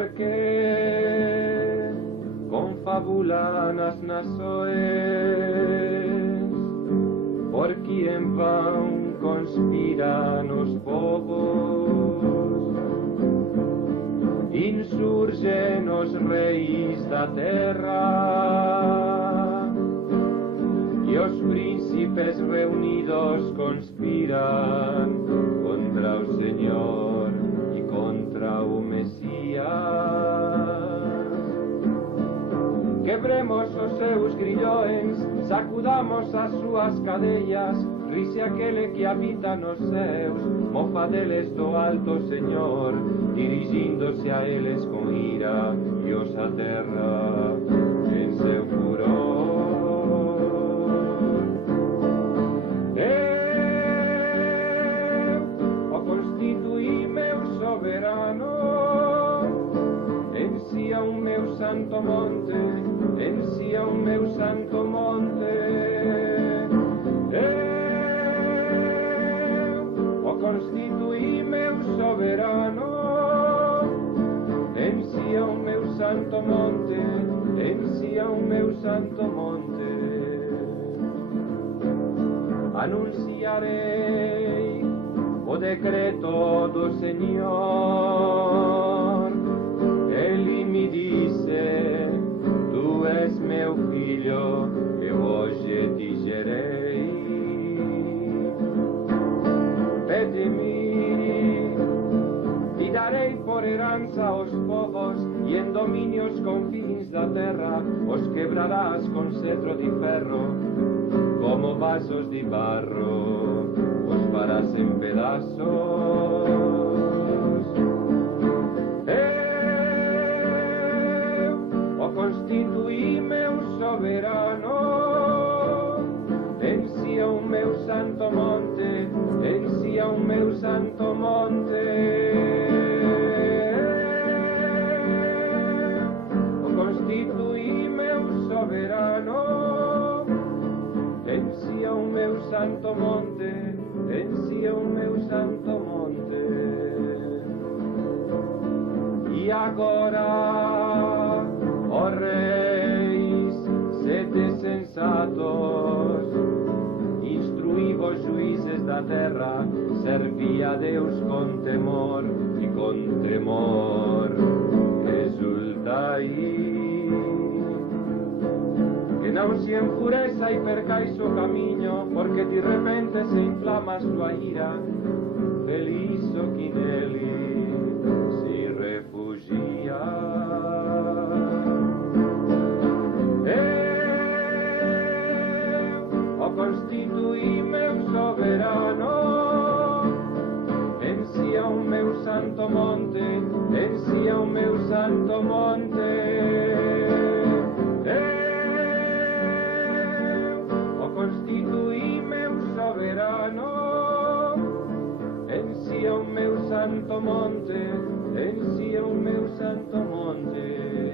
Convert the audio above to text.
porque confabulan as nações, por quien van conspiran os povos, insurgen os reis da terra, e os príncipes reunidos conspiran contra o Señor e contra o Mesías. Quebremos os seus grilloes, sacudamos as súas cadellas, rise aquele que habita nos céus, mofa deles do alto Señor, dirigindo-se a eles con ira e os aterra en seu furor. O constituí meu soberano, en Sión meu santo monte, en Sión meu santo monte. O constituí meu soberano, en Sión meu santo monte, en Sión meu santo monte. Anunciarei o decreto do Señor. Ele me disse, tu és meu filho, eu hoje te gerei. Pede-me, te darei por herança aos povos, e en dominios confins da terra os quebrarás con cetro de ferro, como vasos de barro os farás en pedazos. Constituí meu soberano, en Sión meu santo monte, en Sión meu santo monte. Constituí meu soberano, en Sión meu santo monte, en Sión meu santo monte. E agora, ó reis, sede sensatos, instruí-vos juízes da terra, servi a Deus con temor, e con temor exultai. Que non se enfureça e percais o camiño, porque de repente se inflama a súa ira, feliz o que nele se refugia. Constituí meu soberano, en Sión meu santo monte, en Sión meu santo monte. O constituí meu soberano, en Sión meu santo monte, en Sión meu santo monte.